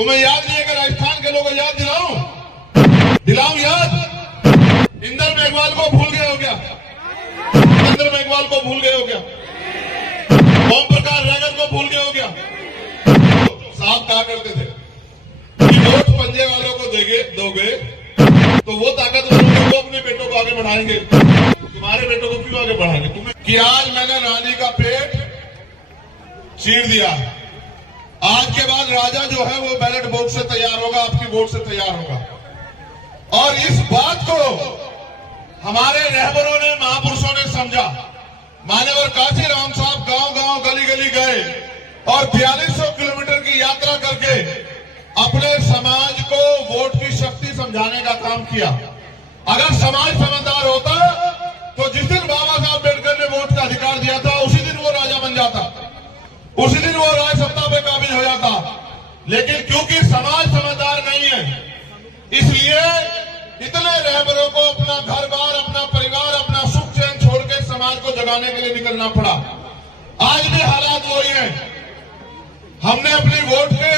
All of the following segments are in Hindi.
तुम्हें याद नहीं है कि राजस्थान के लोगों को याद दिलाऊं याद? इंदर मेघवाल को भूल गए हो क्या? इंदर मेघवाल को भूल गए हो क्या? ओम प्रकाश रावत को भूल गए हो क्या? साहब कहा करते थे कि वोट पंजे वालों को दोगे तो वो ताकतवर को अपने बेटों को आगे बढ़ाएंगे, तुम्हारे बेटों को क्यों आगे बढ़ाएंगे? तुम्हें कि आज मैंने रानी का पेट चीर दिया, आज के बाद राजा जो है वो बैलेट बॉक्स से तैयार होगा, आपकी वोट से तैयार होगा। और इस बात को हमारे रहबरों ने, महापुरुषों ने समझा। मान्यवर काशीराम साहब गांव-गांव, गली-गली गए और 4200 किलोमीटर की यात्रा करके अपने समाज को वोट की शक्ति समझाने का काम किया। अगर समाज समझदार होता तो जिस दिन बाबा साहब अम्बेडकर ने वोट का अधिकार दिया था उसी दिन वो राजा बन जाता, उसी दिन वो राज सत्ता पे काबिज हो जाता। लेकिन क्योंकि समाज समझदार नहीं है, इसलिए इतने रहबरों को अपना घर बार, अपना परिवार, अपना सुख चैन छोड़ के समाज को जगाने के लिए निकलना पड़ा। आज भी हालात वही हैं। हमने अपनी वोट के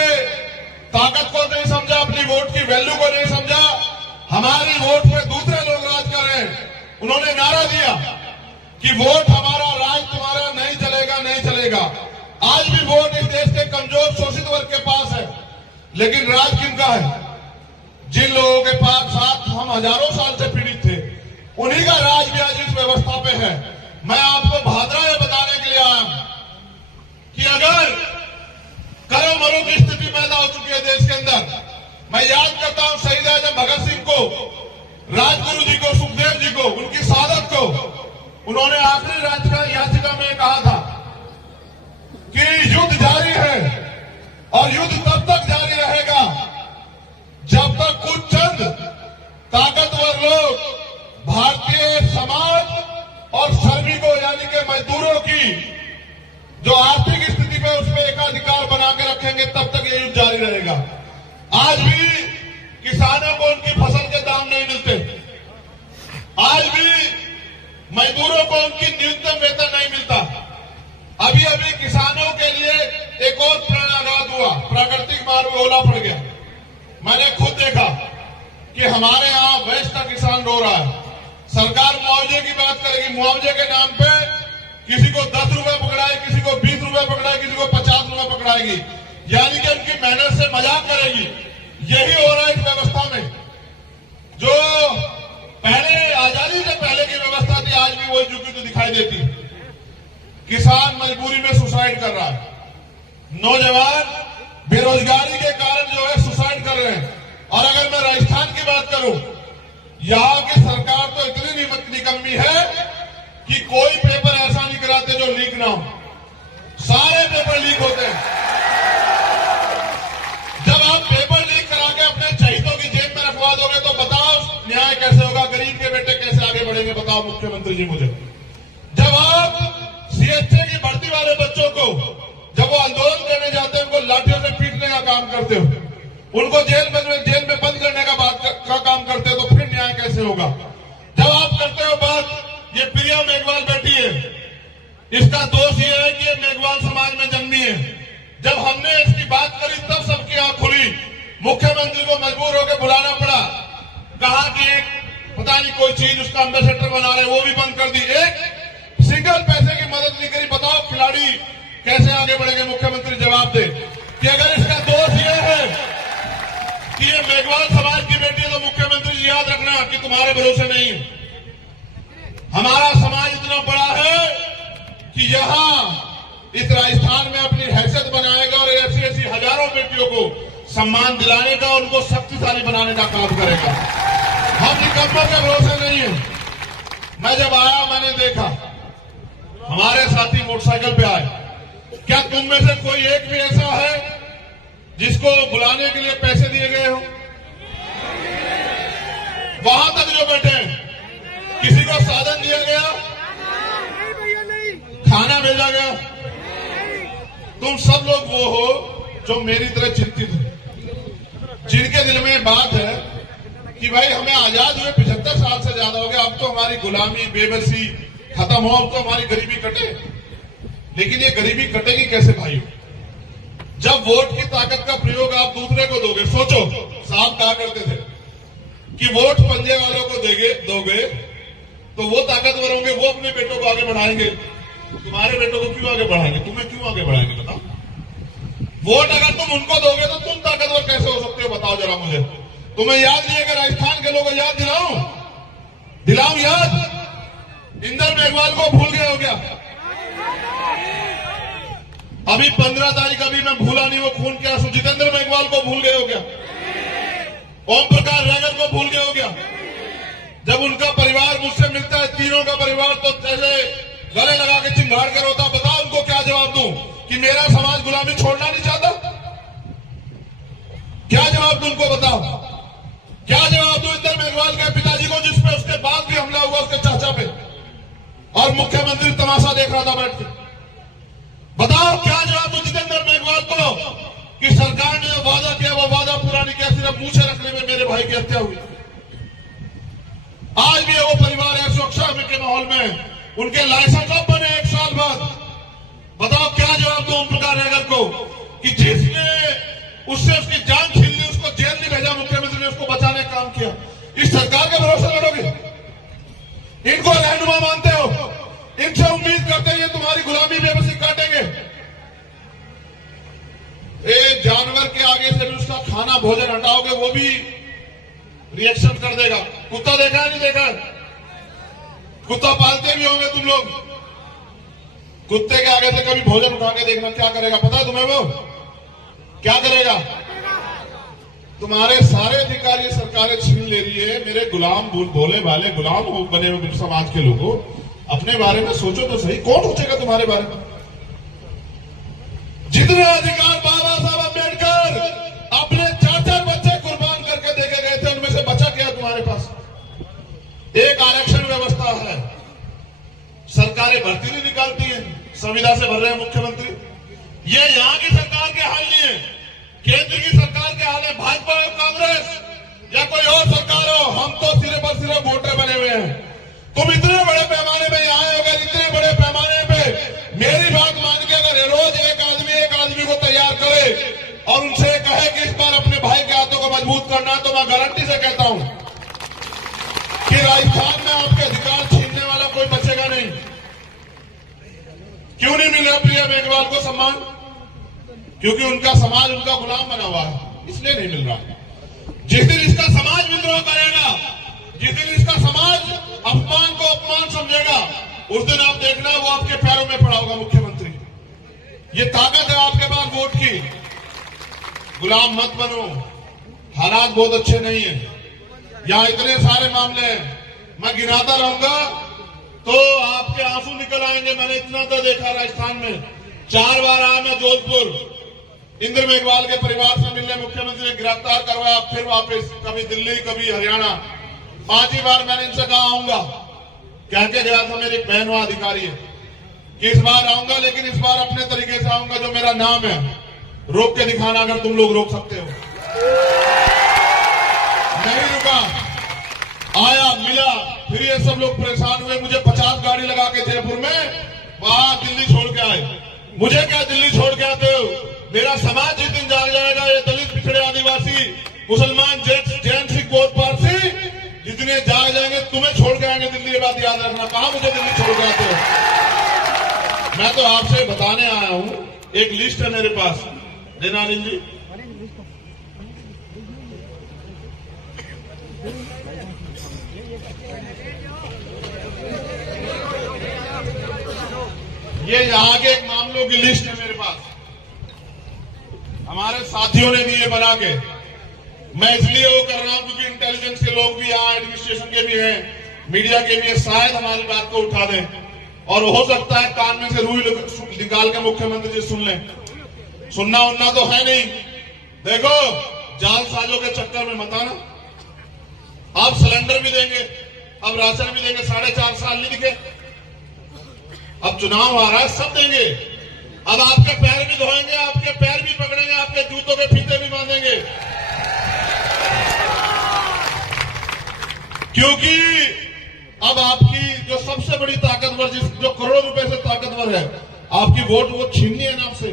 ताकत को नहीं समझा, अपनी वोट की वैल्यू को नहीं समझा। हमारी वोट पे दूसरे लोग राज कर रहे हैं। उन्होंने नारा दिया कि वोट हमारा, राज तुम्हारा, नहीं चलेगा, नहीं चलेगा। आज भी वोट इस देश के कमजोर शोषित वर्ग के पास है, लेकिन राज किनका है? जिन लोगों के पास साथ हम हजारों साल से पीड़ित थे, उन्हीं का राज भी आज इस व्यवस्था पे है। मैं आपको भादरा ये बताने के लिए आया हूं कि अगर करो मरो की स्थिति पैदा हो चुकी है देश के अंदर। मैं याद करता हूं शहीद आजम भगत सिंह को, राजगुरु जी को, सुखदेव जी को, उनकी शहादत को। उन्होंने आखिरी याचिका में कहा था कि युद्ध जारी है और युद्ध तब तक जारी रहेगा जब तक कुछ चंद ताकतवर लोग भारतीय समाज और श्रमिकों यानी कि मजदूरों की जो आर्थिक स्थिति पे उसमें एकाधिकार बना के रखेंगे, तब तक ये युद्ध जारी रहेगा। आज भी किसानों को उनकी फसल के दाम नहीं मिलते, आज भी मजदूरों को उनकी न्यूनतम वेतन नहीं मिलता। अभी अभी किसानों के लिए एक और प्राणाघात हुआ, प्राकृतिक मार्ग ओला पड़ गया। मैंने खुद देखा कि हमारे यहां वेस्ट का किसान रो रहा है। सरकार मुआवजे की बात करेगी, मुआवजे के नाम पे किसी को 10 रुपए पकड़ाए, किसी को 20 रुपए पकड़ाए, किसी को 50 रुपए पकड़ाएगी, यानी कि उनकी मेहनत से मजाक करेगी। यही हो रहा है इस व्यवस्था में। जो पहले आजादी से पहले की व्यवस्था थी, आज भी वही झुकी तो दिखाई देती। किसान मजबूरी में सुसाइड कर रहा है, नौजवान बेरोजगारी के कारण जो है सुसाइड कर रहे हैं। और अगर मैं राजस्थान की बात करूं, यहां की सरकार तो इतनी निकम्मी है कि कोई पेपर ऐसा नहीं कराते जो लीक ना हो। सारे पेपर लीक होते हैं। जब आप पेपर लीक करा के अपने चहितों की जेब में रखवा दोगे तो बताओ न्याय कैसे होगा, गरीब के बेटे कैसे आगे बढ़ेंगे? बताओ मुख्यमंत्री जी मुझे। जब आप सीएचए की भर्ती वाले बच्चों को, जब वो आंदोलन करने जाते हैं, उनको लाठियों से पीटने का काम करते हो, उनको जेल में बंद करने का काम करते हो, तो फिर न्याय कैसे होगा? जब आप करते हो बात, ये प्रिया मेघवाल बैठी है, इसका दोष ये है कि ये मेघवाल समाज में जन्मी है। जब हमने इसकी बात करी तब सबकी आंख खुली। मुख्यमंत्री को मजबूर होकर बुलाना पड़ा, कहा कि एक पता नहीं कोई चीज उसका एम्बेसडर बना रहे, वो भी बंद कर दी। एक सिंगल पैसे की मदद नहीं करी। बताओ खिलाड़ी कैसे आगे बढ़ेंगे? मुख्यमंत्री जवाब दे कि अगर इसका दोष ये है कि ये मेघवाल समाज की बेटी है, तो मुख्यमंत्री जी याद रखना कि तुम्हारे भरोसे नहीं है। हमारा समाज इतना बड़ा है कि यहां इस राजस्थान में अपनी हैसियत बनाएगा और ऐसी ऐसी हजारों बेटियों को सम्मान दिलाने का, उनको शक्तिशाली बनाने का काम करेगा। हम निकम्मों के भरोसे नहीं है। मैं जब आया मैंने देखा हमारे साथी मोटरसाइकिल पे आए। क्या तुम में से कोई एक भी ऐसा है जिसको बुलाने के लिए पैसे दिए गए हो? वहां तक जो बैठे हैं, किसी को साधन दिया गया, खाना भेजा गया? तुम सब लोग वो हो जो मेरी तरह चिंतित हो, जिनके दिल में बात है कि भाई हमें आजाद हुए 75 साल से ज्यादा हो गया, अब तो हमारी गुलामी बेबसी खत्म हो, अब तो हमारी गरीबी कटे। लेकिन ये गरीबी कटेगी कैसे भाइयों? जब वोट की ताकत का प्रयोग आप दूसरे को दोगे, सोचो साहब कहा करते थे कि वोट पंजे वालों को दोगे तो वो ताकतवर होंगे, वो अपने बेटों को आगे बढ़ाएंगे। तुम्हारे बेटों को क्यों आगे बढ़ाएंगे? तुम्हें क्यों आगे बढ़ाएंगे बताओ? वोट अगर तुम उनको दोगे तो तुम ताकतवर कैसे हो सकते हो बताओ जरा मुझे। तुम्हें याद नहीं है कि राजस्थान के लोगों याद दिलाऊं याद? इंदर मेघवाल को भूल गए हो क्या? अभी 15 तारीख अभी मैं भूला नहीं वो खून के आंसू। जितेंद्र मेघवाल को भूल गए हो क्या? ओम प्रकाश रैगर को भूल गए हो क्या? जब उनका परिवार मुझसे मिलता है, तीनों का परिवार, तो जैसे गले लगा के चिंगाड़ कर होता। बताओ उनको क्या जवाब दूं कि मेरा समाज गुलामी छोड़ना नहीं चाहता? क्या जवाब दूं उनको बताओ? क्या जवाब दूं इंदर मेघवाल के पिताजी को, जिसपे उसके बाद भी हमला हुआ उसके चाचा पे, और मुख्यमंत्री तमाशा देख रहा था बैठ के? बताओ क्या जवाब दूं जितेंद्र मेघवाल को कि सरकार ने जो वादा किया वो वादा पूरा नहीं किया, सिर्फ मुंह से रखने में मेरे भाई की हत्या हुई। आज भी वो परिवार है सुरक्षा के माहौल में, उनके लाइसेंस अब बने 1 साल बाद। बताओ क्या जवाब दो ओम प्रकाश रैगर को कि जिसने उससे उसकी जान छीन ली, उसको जेल नहीं भेजा, मुख्यमंत्री ने उसको बचाने का काम किया। इस सरकार का भरोसा लड़ोगे? इनको रहनुमा मानते हो? इनसे उम्मीद करते हैं ये तुम्हारी गुलामी बेबसी काटेंगे? एक जानवर के आगे से भी उसका खाना भोजन हटाओगे वो भी रिएक्शन कर देगा। कुत्ता देखा है नहीं देखा? कुत्ता पालते भी होंगे तुम लोग। कुत्ते के आगे से कभी भोजन उठा के देखना क्या करेगा पता है तुम्हें? वो क्या करेगा? तुम्हारे सारे अधिकार ये सरकारें छीन ले रही है। मेरे गुलाम भोले भाले गुलाम बने हुए समाज के लोगों, अपने बारे में सोचो तो सही। कौन सोचेगा तुम्हारे बारे में? जितने अधिकार बाबा साहब अम्बेडकर अपने 4-4 बच्चे कुर्बान करके देखे गए थे, उनमें से बचा क्या तुम्हारे पास? एक आरक्षण व्यवस्था है, सरकारें भर्ती नहीं निकालती हैं, संविदा से भर रहे हैं मुख्यमंत्री। ये यहां की सरकार के हाल नहीं है, केंद्र की सरकार के हाल है। भाजपा और कांग्रेस या कोई और सरकार हो, हम तो सिर्फ और सिर्फ वोटर बने हुए हैं। तुम इतने बड़े पैमाने में यहां आए, अगर इतने बड़े पैमाने पे मेरी बात मान के अगर रोज एक आदमी को तैयार करे और उनसे कहे कि इस बार अपने भाई के हाथों को मजबूत करना, तो मैं गारंटी से कहता हूं कि राजस्थान में आपके अधिकार छीनने वाला कोई बचेगा नहीं। क्यों नहीं मिल रहा प्रिया मेघवाल को सम्मान? क्योंकि उनका समाज उनका गुलाम बना हुआ है, इसलिए नहीं मिल रहा। जिस दिन इसका समाज विद्रोह करेगा, जिस दिन इसका समाज अपमान को अपमान समझेगा, उस दिन आप देखना वो आपके पैरों में पड़ा होगा मुख्यमंत्री। ये ताकत है आपके पास वोट की। गुलाम मत बनो, हालात बहुत अच्छे नहीं है। यहां इतने सारे मामले हैं, मैं गिनाता रहूंगा तो आपके आंसू निकल आएंगे। मैंने इतना तो देखा राजस्थान में। 4 बार आया मैं जोधपुर, इंद्र मेघवाल के परिवार से मिलने, मुख्यमंत्री ने गिरफ्तार करवाया, फिर वापस, कभी दिल्ली कभी हरियाणा। 5ही बार मैंने इनसे कहा आऊंगा, कह के गया था मेरी बहन वहां अधिकारी है कि इस बार आऊंगा, लेकिन इस बार अपने तरीके से आऊंगा, जो मेरा नाम है रोक के दिखाना अगर तुम लोग रोक सकते हो। नहीं रुका, आया, मिला, फिर ये सब लोग परेशान हुए। मुझे 50 गाड़ी लगा के जयपुर में वहां दिल्ली छोड़ के आए। मुझे क्या दिल्ली छोड़ के आते हो? मेरा समाज जिस दिन जाग जाएगा, ये दलित, पिछड़े, आदिवासी, मुसलमान, जैन, सिख, बौद्ध, पारसी जितने जाग जाएंगे तुम्हें छोड़ के आएंगे दिल्ली। ये बात याद रखना। कहां मुझे दिल्ली छोड़ के आते हो? मैं तो आपसे बताने आया हूं, एक लिस्ट है मेरे पास, देना अनिल जी। ये यहाँ के एक मामलों की लिस्ट है मेरे पास, हमारे साथियों ने दी है बना के। मैं इसलिए वो कर रहा हूं क्योंकि इंटेलिजेंस के लोग भी यहाँ, एडमिनिस्ट्रेशन के भी हैं, मीडिया के भी हैं, शायद हमारी बात को उठा दें और हो सकता है कान में से रूई निकाल के मुख्यमंत्री जी सुन लें। सुनना उनना तो है नहीं। देखो, जालसाजों के चक्कर में मत आना। अब सिलेंडर भी देंगे, अब राशन भी देंगे, 4.5 साल नहीं दिखे। अब चुनाव आ रहा है, सब देंगे। अब आपके पैर भी धोएंगे, आपके पैर भी पकड़ेंगे, आपके जूतों के फीते भी बांधेंगे, क्योंकि अब आपकी जो सबसे बड़ी ताकतवर, जो करोड़ों रुपए से ताकतवर है, आपकी वोट वो छीननी है ना आपसे।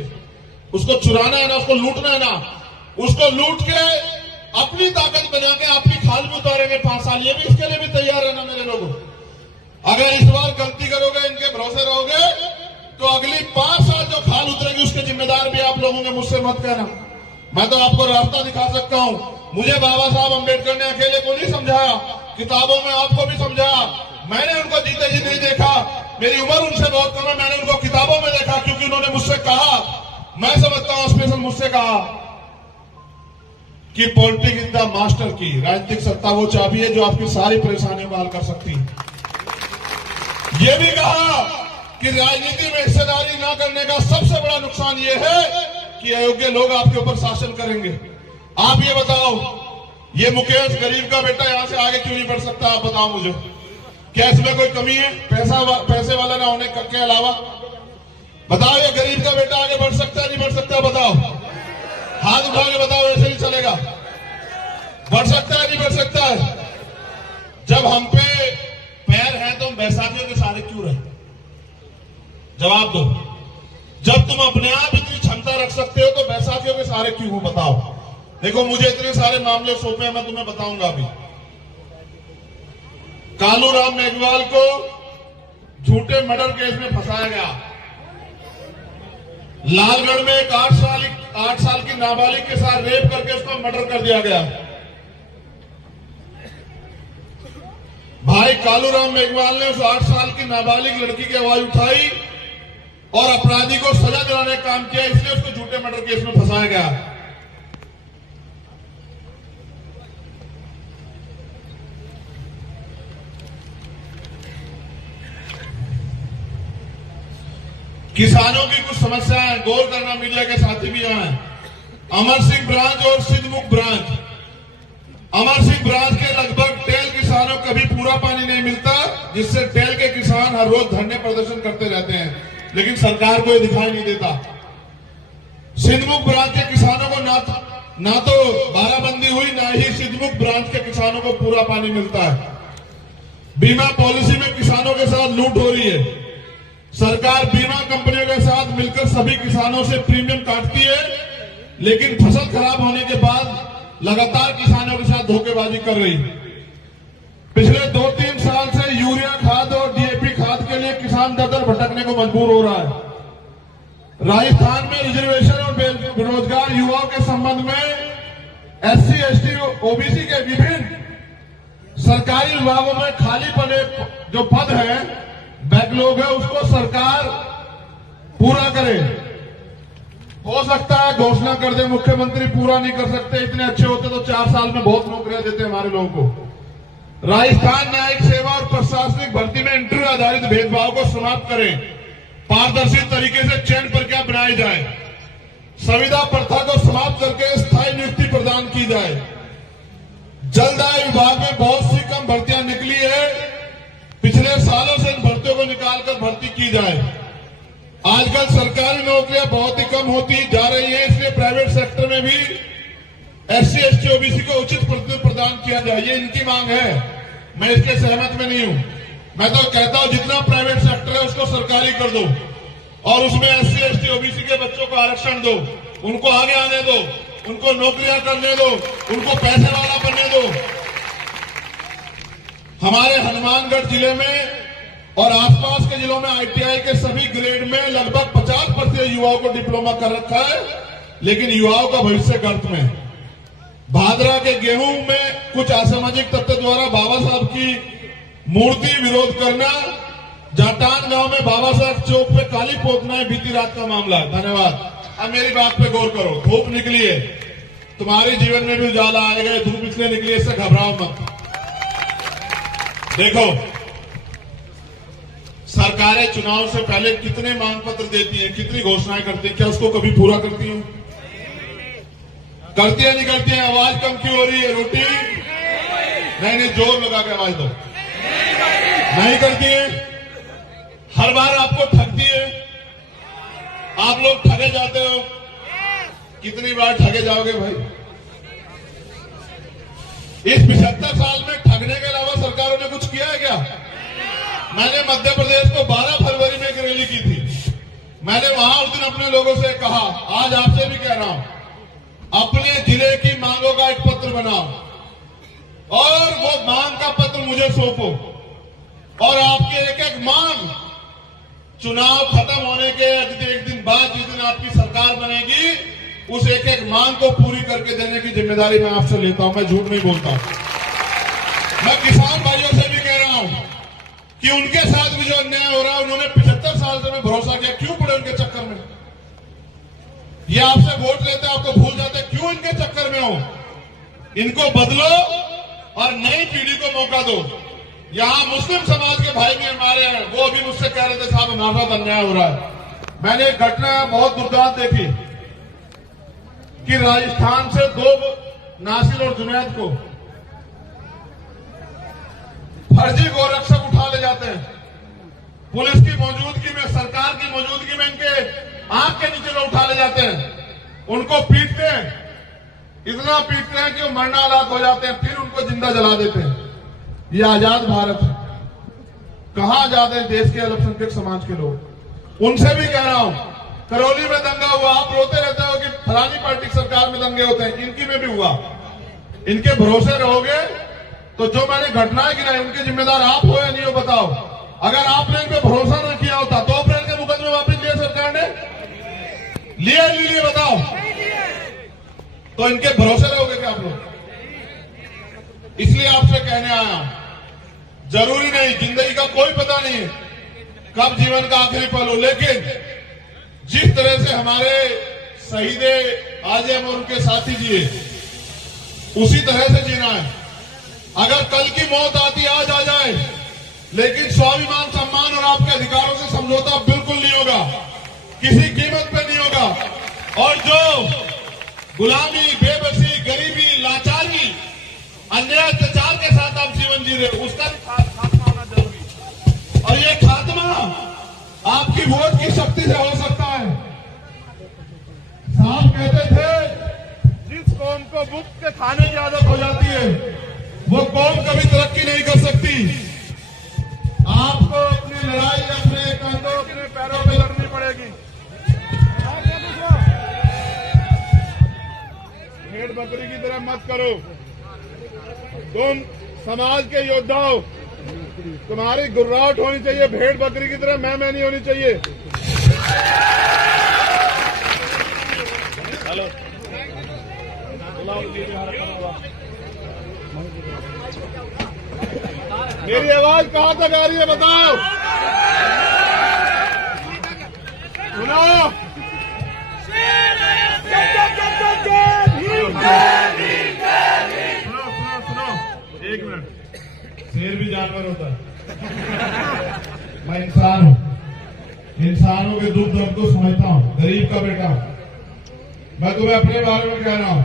उसको चुराना है ना, उसको लूटना है ना, उसको लूट के अपनी ताकत बना के आपकी खाल में उतारेंगे 5 साल। ये भी इसके लिए भी तैयार है ना मेरे लोगों। अगर इस बार गलती करोगे, इनके भरोसे रहोगे, तो अगली 5 साल जो खाल उतरेगी उसके जिम्मेदार भी आप लोगों ने, मुझसे मत कहना। मैं तो आपको रास्ता दिखा सकता हूं। मुझे बाबा साहब अंबेडकर ने अकेले को नहीं समझाया, किताबों में आपको भी समझाया। मैंने उनको जीते जी नहीं देखा, मेरी उम्र उनसे बहुत कम है, मैंने उनको किताबों में देखा, क्योंकि उन्होंने मुझसे कहा, मैं समझता हूं स्पेशल मुझसे कहा कि पॉलिटिक्स इज द मास्टर की, राजनीतिक सत्ता वो चाबी है जो आपकी सारी परेशानियों को हल कर सकती है। यह भी कहा कि राजनीति में हिस्सेदारी ना करने का सबसे बड़ा नुकसान यह है कि अयोग्य लोग आपके ऊपर शासन करेंगे। आप ये बताओ, ये मुकेश गरीब का बेटा यहां से आगे क्यों नहीं बढ़ सकता? आप बताओ मुझे, क्या इसमें कोई कमी है पैसे वाला ना होने के अलावा? बताओ, ये गरीब का बेटा आगे बढ़ सकता है नहीं बढ़ सकता? बताओ, हाथ उठा के बताओ, ऐसे नहीं चलेगा। बढ़ सकता है नहीं बढ़ सकता है? जब हम पे पैर है तो हम बैसाखियों के सहारे क्यों रहे? जवाब दो। जब तुम अपने आप इतनी क्षमता रख सकते हो तो बैसाखियों के सहारे क्यों हो? बताओ। देखो, मुझे इतने सारे मामले सौंपे हैं, मैं तुम्हें बताऊंगा अभी। कालूराम मेघवाल को झूठे मर्डर केस में फंसाया गया। लालगढ़ में एक 8 साल की नाबालिग के साथ रेप करके उसका मर्डर कर दिया गया। भाई कालूराम मेघवाल ने उस 8 साल की नाबालिग लड़की की आवाज उठाई और अपराधी को सजा दिलाने का काम किया, इसलिए उसको झूठे मर्डर केस में फंसाया गया। किसानों की कुछ समस्याएं गौर करना, मीडिया के साथी भी यहां हैं। अमर सिंह ब्रांच और सिद्धमुख ब्रांच, अमर सिंह ब्रांच के लगभग टेल किसानों को कभी पूरा पानी नहीं मिलता, जिससे टेल के किसान हर रोज धरने प्रदर्शन करते रहते हैं, लेकिन सरकार को ये दिखाई नहीं देता। सिद्धमुख ब्रांच के किसानों को ना तो बाराबंदी हुई, ना ही सिद्धमुख ब्रांच के किसानों को पूरा पानी मिलता है। बीमा पॉलिसी में किसानों के साथ लूट हो रही है। सरकार बीमा कंपनियों के साथ मिलकर सभी किसानों से प्रीमियम काटती है, लेकिन फसल खराब होने के बाद लगातार किसानों के साथ धोखेबाजी कर रही। पिछले 2-3 साल से यूरिया खाद और डीएपी खाद के लिए किसान दर भटकने को मजबूर हो रहा है। राजस्थान में रिजर्वेशन और बेरोजगार युवाओं के संबंध में SC, ST, OBC के विभिन्न सरकारी विभागों में खाली पड़े जो पद है, बैकलॉग है, उसको सरकार पूरा करे। हो सकता है घोषणा कर दे, मुख्यमंत्री पूरा नहीं कर सकते, इतने अच्छे होते तो 4 साल में बहुत नौकरियां देते हमारे लोगों को। राजस्थान न्यायिक सेवा और प्रशासनिक भर्ती में इंटरव्यू आधारित भेदभाव को समाप्त करें। पारदर्शी तरीके से चयन प्रक्रिया बनाई जाए। संविदा प्रथा को समाप्त करके स्थायी नियुक्ति प्रदान की जाए। जलदाय विभाग में बहुत सी कम भर्तियां निकली है, पिछले सालों से इन भर्तियों को निकालकर भर्ती की जाए। आजकल सरकारी नौकरियां बहुत ही कम होती जा रही है, इसलिए प्राइवेट सेक्टर में भी SC, ST, OBC को उचित प्रतिनिधित्व प्रदान किया जाए। ये इनकी मांग है, मैं इसके सहमत में नहीं हूं। मैं तो कहता हूं जितना प्राइवेट सेक्टर है उसको सरकारी कर दो और उसमें SC, ST, OBC के बच्चों को आरक्षण दो, उनको आगे आने दो, उनको नौकरियां करने दो, उनको पैसे वाला बनने दो। हमारे हनुमानगढ़ जिले में और आसपास के जिलों में ITI के सभी ग्रेड में लगभग 50% युवाओं को डिप्लोमा कर रखा है, लेकिन युवाओं का भविष्य गर्त में। भादरा के गेहूं में कुछ असामाजिक तत्व द्वारा बाबा साहब की मूर्ति विरोध करना, जाटान गांव में बाबा साहब चौक पे काली पोतना है, बीती रात का मामला। धन्यवाद। अब मेरी बात पे गौर करो। धूप निकली है, तुम्हारे जीवन में भी उजाला आएगा। धूप इसलिए निकली, इससे घबराओ मत। देखो, सरकारें चुनाव से पहले कितने मांग पत्र देती हैं, कितनी घोषणाएं करती हैं, क्या उसको कभी पूरा करती हैं? करती है नहीं करती है? आवाज कम क्यों हो रही है? रोटी नहीं, जोर लगा के आवाज दो। नहीं करती है, हर बार आपको ठगती है। आप लोग ठगे जाते हो, कितनी बार ठगे जाओगे भाई? इस 75 साल में ठगने के अलावा सरकारों ने कुछ किया है क्या? मैंने मध्य प्रदेश को 12 फरवरी में एक रैली की थी। मैंने वहां उस दिन अपने लोगों से कहा, आज आपसे भी कह रहा हूं, अपने जिले की मांगों का एक पत्र बनाओ और वो मांग का पत्र मुझे सौंपो और आपके एक एक मांग चुनाव खत्म होने के एक दिन बाद, जिस दिन आपकी सरकार बनेगी, उस एक एक मांग को पूरी करके देने की जिम्मेदारी मैं आपसे लेता हूं। मैं झूठ नहीं बोलता। मैं किसान भाइयों से भी कह रहा हूं कि उनके साथ भी जो अन्याय हो रहा है, उन्होंने 75 साल से मैं भरोसा किया, क्यों पड़े उनके चक्कर में? ये आपसे वोट लेते आपको भूल जाते, क्यों इनके चक्कर में हो? इनको बदलो और नई पीढ़ी को मौका दो। यहां मुस्लिम समाज के भाई भी हमारे हैं, वो अभी मुझसे कह रहे थे साहब हमारे साथ अन्याय हो रहा है। मैंने एक घटना बहुत दुर्दांत देखी कि राजस्थान से 2 नासिर और जुनैद को फर्जी गोरक्षक उठा ले जाते हैं। पुलिस की मौजूदगी में, सरकार की मौजूदगी में इनके आंख के नीचे में उठा ले जाते हैं, उनको पीटते हैं, इतना पीटते हैं कि वो मरना हालात हो जाते हैं, फिर उनको जिंदा जला देते हैं। ये आजाद भारत है। कहां आजाद है देश के अल्पसंख्यक समाज के लोग? उनसे भी कह रहा हूं, करौली में दंगा हुआ, आप रोते रहते हो कि फलानी पार्टी की सरकार में दंगे होते हैं, इनकी में भी हुआ। इनके भरोसे रहोगे तो जो मैंने घटनाएं गिनाई, उनके जिम्मेदार आप हो या नहीं हो बताओ। अगर आपने इन पे भरोसा न किया होता, 2 अप्रैल के मुकदमे वापस लिए सरकार ने, लिए बताओ, तो इनके भरोसे रहोगे क्या आप लोग? इसलिए आपसे कहने आया हूं, जरूरी नहीं, जिंदगी का कोई पता नहीं है कब जीवन का आखिरी पल हो, लेकिन जिस तरह से हमारे शहीदे आजम और उनके साथी जिए, उसी तरह से जीना है। अगर कल की मौत आती आज आ जाए, लेकिन स्वाभिमान, सम्मान और आपके अधिकारों से समझौता बिल्कुल नहीं होगा, किसी कीमत पर नहीं होगा। और जो गुलामी, बेबसी, गरीबी, लाचारी, अन्याय, अत्याचार के साथ आप जीवन जी रहे, उसका भी खात्मा होना जरूरी। और ये खात्मा आपकी वोट की शक्ति से हो सकता है। साहब कहते थे, जिस कौम को मुफ्त के खाने की आदत हो जाती है, वो कौम कभी तरक्की नहीं कर सकती। आपको अपनी लड़ाई अपने कंधों, अपने पैरों पे लड़नी पड़ेगी। भेड़ बकरी की तरह मत करो। तुम समाज के योद्धाओं, तुम्हारी गुर्राहट होनी चाहिए, भेड़ बकरी की तरह मैं नहीं होनी चाहिए। हेलो, मेरी आवाज कहां तक आ रही है बताओ? सुनो, एक मिनट, शेर भी जानवर होता है, मैं इंसान हूं, इंसानों के दुख दर्द को समझता हूं, गरीब का बेटा हूं। मैं तुम्हें अपने बारे में कह रहा हूं,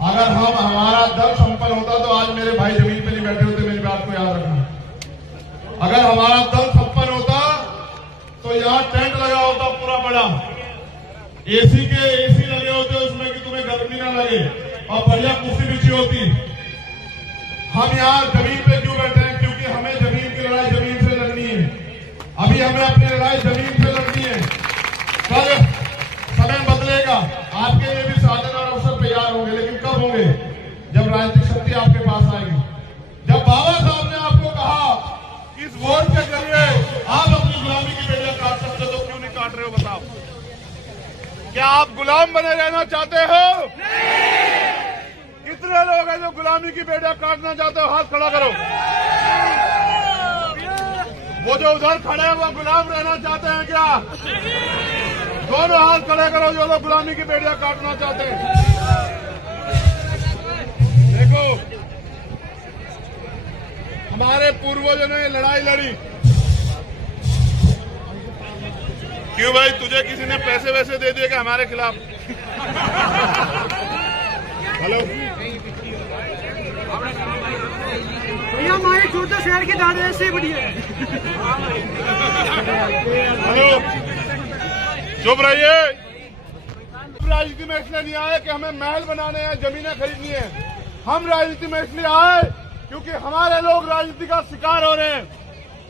अगर हमारा दल संपन्न होता तो आज मेरे भाई जमीन पे नहीं बैठे होते, मेरी बात को याद रखना। अगर हमारा दल संपन्न होता तो यहाँ टेंट लगा होता पूरा बड़ा, एसी लगे होते उसमें कि तुम्हें गर्मी ना लगे, और बढ़िया कुर्सी बिछी होती। हम यहाँ जमीन पे क्यों बैठे हैं? क्योंकि हमें जमीन की लड़ाई जमीन से लड़नी है। अभी हमें अपनी लड़ाई जमीन से लड़नी है। कल समय बदलेगा, आपके लिए भी साधन और अवसर तैयार होंगे, लेकिन कब होंगे? जब राजनीतिक शक्ति आपके पास आएगी। जब बाबा साहब ने आपको कहा कि इस वोट के जरिए आप अपनी गुलामी की बेड़ियां काट सकते हो, तो क्यों नहीं काट रहे हो बताओ? क्या आप गुलाम बने रहना चाहते हो? कितने लोग हैं जो गुलामी की बेड़ियां काटना चाहते हो? हाथ खड़ा करो। वो जो उधर खड़े हैं वो गुलाम रहना चाहते हैं क्या? दोनों हाथ खड़े करो जो लोग गुलामी की बेड़ियां काटना चाहते हैं। देखो, हमारे पूर्वजों ने लड़ाई लड़ी। क्यों भाई, तुझे किसी ने पैसे वैसे दे दिए क्या हमारे खिलाफ? हेलो भैया, हमारे छोटे शहर की दादा ऐसे बढ़िया है। हेलो, चुप रहिए। राजनीति में इसलिए नहीं आए कि हमें महल बनाने हैं, जमीनें खरीदनी है। हम राजनीति में इसलिए आए क्योंकि हमारे लोग राजनीति का शिकार हो रहे हैं।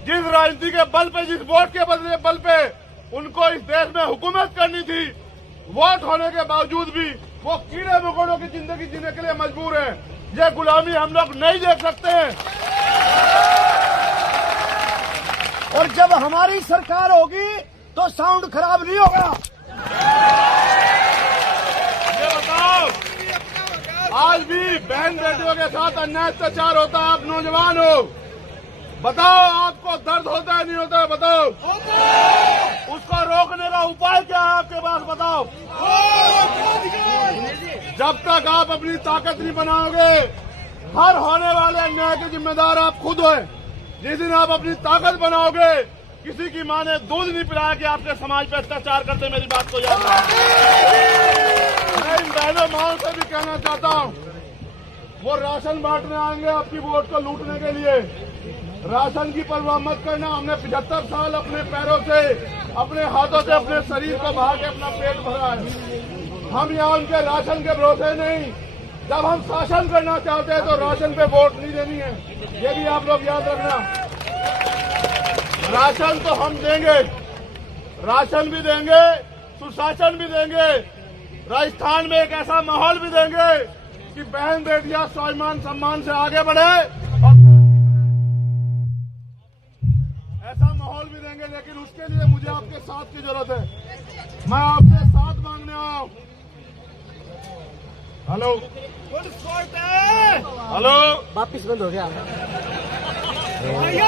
जिस राजनीति के बल पे, जिस वोट के बदले बल पे उनको इस देश में हुकूमत करनी थी, वोट होने के बावजूद भी वो कीड़े मकोड़ों की जिंदगी जीने के लिए मजबूर हैं। ये गुलामी हम लोग नहीं देख सकते हैं। और जब हमारी सरकार होगी तो साउंड खराब नहीं होगा। ये बताओ, आज भी बहन बेटियों के साथ अन्याय अत्याचार होता है। आप नौजवान हो, बताओ आपको दर्द होता है नहीं होता है? बताओ उसको रोकने का उपाय क्या है आपके पास? बताओ। जब तक आप अपनी ताकत नहीं बनाओगे, हर होने वाले अन्याय के जिम्मेदार आप खुद हैं। जिस दिन आप अपनी ताकत बनाओगे, किसी की माँ ने दूध नहीं पिलाया कि आपके समाज पे अत्याचार करते। मेरी बात को याद रखना। मैं इन बहनों माओं से भी कहना चाहता हूँ, वो राशन बांटने आएंगे आपकी वोट को लूटने के लिए। राशन की परवाह मत करना। हमने 75 साल अपने पैरों से, अपने हाथों से, अपने शरीर को बहा के अपना पेट भरा है। हम यहाँ उनके राशन के भरोसे नहीं। जब हम शासन करना चाहते हैं तो राशन पे वोट नहीं देनी है। ये भी आप लोग याद रखना। राशन तो हम देंगे, राशन भी देंगे, सुशासन भी देंगे। राजस्थान में एक ऐसा माहौल भी देंगे कि बहन बेटियां स्वाभिमान सम्मान से आगे बढ़े, और ऐसा माहौल भी देंगे। लेकिन उसके लिए मुझे आपके साथ की जरूरत है। मैं आपसे साथ मांगने आया हूं। हेलो हेलो, वापिस बंद हो गया।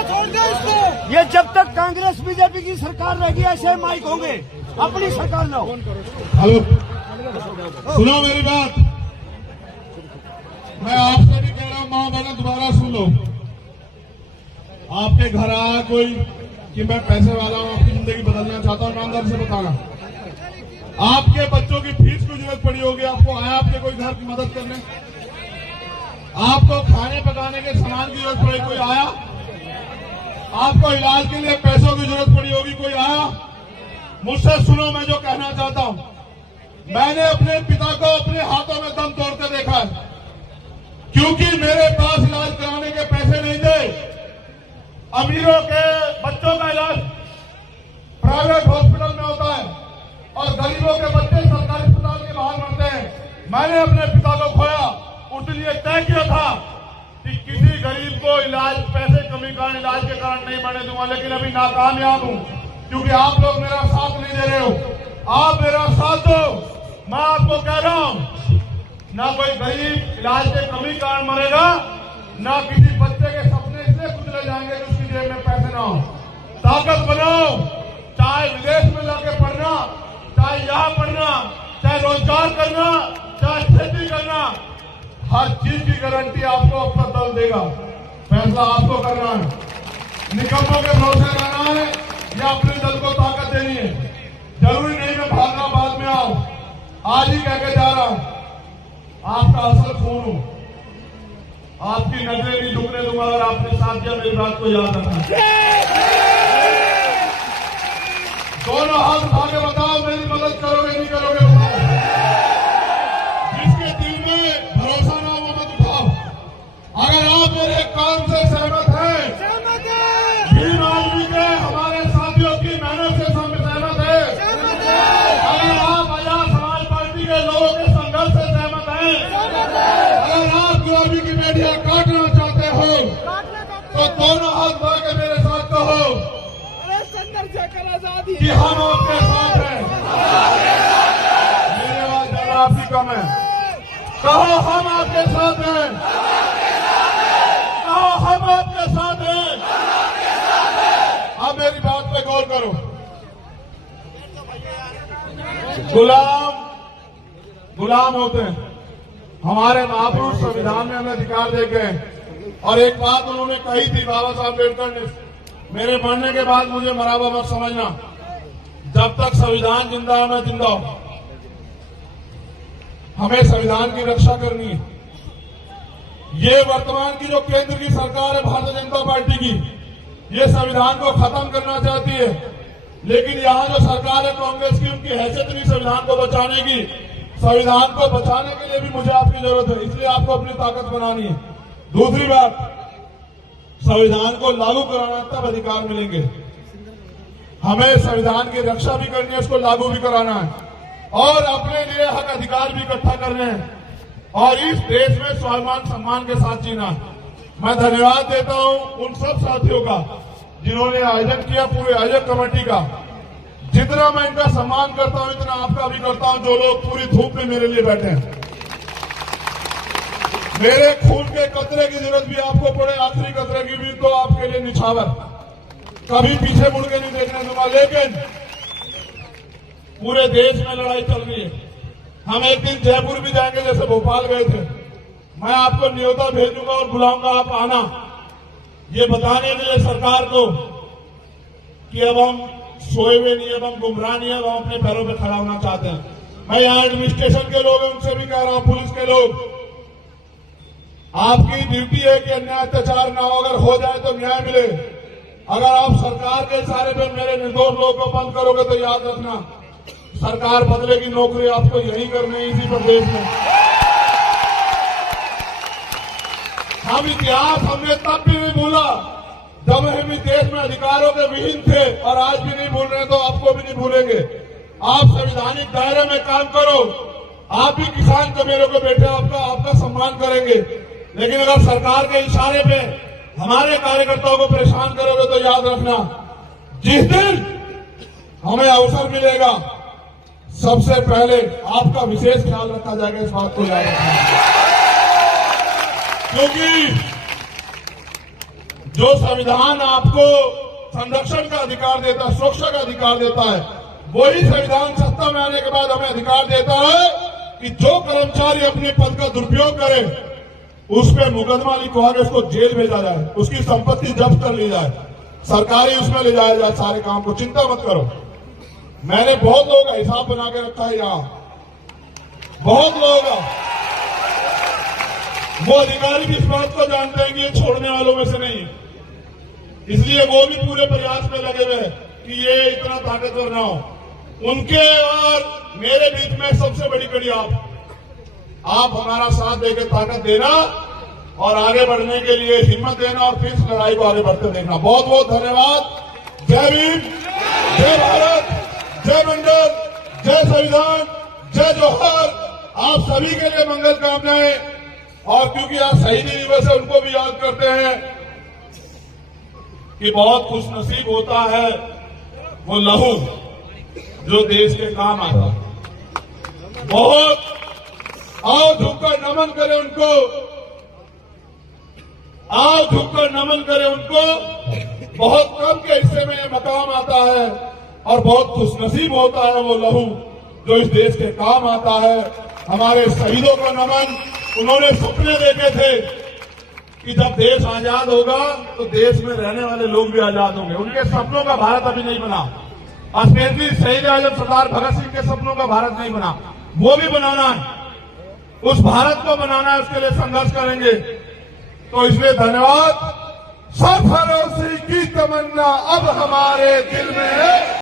छोड़ दो इसको। ये जब तक कांग्रेस बीजेपी की सरकार रहेगी ऐसे माइक होंगे। अपनी सरकार लाओ। हेलो, सुनो मेरी बात। मैं आपसे भी कह रहा हूँ, माँ बहना दोबारा सुन लो। आपके घर आया कोई कि मैं पैसे वाला हूँ, आपकी जिंदगी बदलना चाहता हूँ, ईमानदार से बताना। आपके बच्चों की फीस की जरूरत पड़ी होगी, आपको आया आपके कोई घर की मदद करने? आपको खाने पकाने के सामान की जरूरत पड़ी, कोई आया? आपको इलाज के लिए पैसों की जरूरत पड़ी होगी, कोई आया? मुझसे सुनो, मैं जो कहना चाहता हूं। मैंने अपने पिता को अपने हाथों में दम तोड़ते देखा है, क्योंकि मेरे पास इलाज कराने के पैसे नहीं थे। अमीरों के बच्चों का इलाज प्राइवेट हॉस्पिटल में होता है और गरीबों के बच्चे सरकारी अस्पताल के बाहर मरते हैं। मैंने अपने पिता को खोया, उसलिए तय किया था कि किसी गरीब को इलाज, पैसे कमी कारण, इलाज के कारण नहीं मरने दूंगा। लेकिन अभी नाकामयाब हूं, क्योंकि आप लोग मेरा साथ नहीं दे रहे हो। आप मेरा साथ दो। मैं आपको कह रहा हूं, ना कोई गरीब इलाज के कमी कारण मरेगा, ना किसी बच्चे के सपने इसलिए कुचले जाएंगे कि उसकी जेब में पैसे ना हो। ताकत बनाओ, चाहे विदेश में जाके पढ़ना, चाहे यहाँ पढ़ना, चाहे रोजगार करना, चाहे खेती करना, हर चीज की गारंटी आपको अपना दल देगा। फैसला आपको करना है। निकम्मों के भरोसे रहना है या अपने दल को ताकत देनी है। जरूरी नहीं मैं भादराबाद में आऊं, आज ही कह के जा रहा हूं, आपका असल खून हूं। आपकी नजरें नहीं झुकने दूंगा। और आपने साथ दिया, मेरी बात को याद रखना। दोनों हाथ उठा के बताओ, मेरी मदद करोगे नहीं करोगे? बताओ। जिसके दिल में भरोसा ना हो वो मत उठाओ। अगर आप मेरे काम से सहमत हैं, भीम आदमी के हमारे साथियों की मेहनत से सहमत है, अगर आप आजाद समाज पार्टी के लोगों के संघर्ष से सहमत हैं, अगर आप गुलामी की बेटियां काटना चाहते हो, तो दोनों हाथ बढ़ा के मेरे साथ कहो कि हम आपके साथ हैं। मेरी आवाज ज्यादा आपकी कम है। कहो हम आपके साथ हैं। कहो हम आपके साथ हैं। अब मेरी बात पे गौर करो। गुलाम होते हैं। हमारे महापुरुष संविधान में हमें अधिकार दे गए। और एक बात उन्होंने कही थी, बाबा साहब अम्बेडकर ने, मेरे मरने के बाद मुझे मरावा मत समझना, जब तक संविधान जिंदा है मैं जिंदा हूं। हमें संविधान की रक्षा करनी है। ये वर्तमान की जो केंद्र की सरकार है भारतीय जनता पार्टी की, ये संविधान को खत्म करना चाहती है। लेकिन यहाँ जो सरकार है कांग्रेस की, उनकी हैसियत नहीं संविधान को बचाने की। संविधान को बचाने के लिए भी मुझे आपकी जरूरत है, इसलिए आपको अपनी ताकत बनानी है। दूसरी बात, संविधान को लागू कराना तब अधिकार मिलेंगे हमें संविधान की रक्षा भी करनी है, उसको लागू भी कराना है और अपने लिए हक अधिकार भी इकट्ठा करने हैं और इस देश में स्वाभिमान सम्मान के साथ जीना है। मैं धन्यवाद देता हूं उन सब साथियों का जिन्होंने आयोजन किया, पूरे आयोजक कमेटी का। जितना मैं इनका सम्मान करता हूं इतना आपका भी करता हूं, जो लोग पूरी धूप में मेरे लिए बैठे हैं। मेरे खून के कतरे की जरूरत भी आपको पड़े, आखिरी कतरे की भी, तो आपके लिए निछावर, कभी पीछे मुड़ के नहीं देखने दूंगा। लेकिन पूरे देश में लड़ाई चल रही है। हम एक दिन जयपुर भी जाएंगे, जैसे भोपाल गए थे। मैं आपको न्योता भेजूंगा और बुलाऊंगा, आप आना, ये बताने के लिए सरकार को कि अब हम सोए हुए नहीं, अब हम गुमराह नहीं है, अब हम अपने पैरों पे खड़ा होना चाहते हैं। मैं यहाँ एडमिनिस्ट्रेशन के लोग हैं उनसे भी कह रहा हूं, पुलिस के लोग, आपकी ड्यूटी है कि अन्याय अत्याचार ना हो, अगर हो जाए तो न्याय मिले। अगर आप सरकार के इशारे पे मेरे निर्दोष लोगों को बंद करोगे तो याद रखना, सरकार बदलेगी, नौकरी आपको यही करनी है, इसी प्रदेश में। हम इतिहास हमने तब भी नहीं भूला जब हम इस देश में अधिकारों के विहीन थे, और आज भी नहीं भूल रहे, तो आपको भी नहीं भूलेंगे। आप संवैधानिक दायरे में काम करो, आप भी किसान को मेरे को बैठे आपका सम्मान करेंगे। लेकिन अगर सरकार के इशारे पे हमारे कार्यकर्ताओं को परेशान करोगे तो याद रखना, जिस दिन हमें अवसर मिलेगा सबसे पहले आपका विशेष ख्याल रखा जाएगा, इस बात को याद रखना। क्योंकि जो संविधान आपको संरक्षण का अधिकार देता है, सुरक्षा का अधिकार देता है, वही संविधान सत्ता में आने के बाद हमें अधिकार देता है कि जो कर्मचारी अपने पद का दुरुपयोग करे उस पर मुकदमा लिखवा के उसको जेल भेजा जाए, उसकी संपत्ति जब्त कर ली जाए, सरकारी उसमें ले जाया जाए सारे काम को। चिंता मत करो, मैंने बहुत लोगों का हिसाब बना के रखा है यहाँ, बहुत लोगों का। वो अधिकारी भी इस बात को जानते हैं कि ये छोड़ने वालों में से नहीं, इसलिए वो भी पूरे प्रयास में लगे हुए हैं कि ये इतना ताकतवर ना हो। उनके और मेरे बीच में सबसे बड़ी कड़ी आप हमारा साथ देकर ताकत देना और आगे बढ़ने के लिए हिम्मत देना और फिर इस लड़ाई को आगे बढ़ते देखना। बहुत बहुत धन्यवाद। जय भीम, जय भारत, जय मंडल, जय संविधान, जय जोहर। आप सभी के लिए मंगल कामनाएं। और क्योंकि आज शहीदी दिवस है, उनको भी याद करते हैं कि बहुत खुशनसीब होता है वो लहू जो देश के काम आता है। बहुत आओ झुककर नमन करें उनको, आओ झुककर नमन करें उनको। बहुत कम के हिस्से में ये मकाम आता है और बहुत खुशनसीब होता है वो लहू जो इस देश के काम आता है। हमारे शहीदों को नमन। उन्होंने सपने देखे थे कि जब देश आजाद होगा तो देश में रहने वाले लोग भी आजाद होंगे। उनके सपनों का भारत अभी नहीं बना। स्पेशली शहीद आजम सरदार भगत सिंह के सपनों का भारत नहीं बना, वो भी बनाना है। उस भारत को बनाना है, उसके लिए संघर्ष करेंगे। तो इसलिए धन्यवाद। सब भरोसे की तमन्ना अब हमारे दिल में है।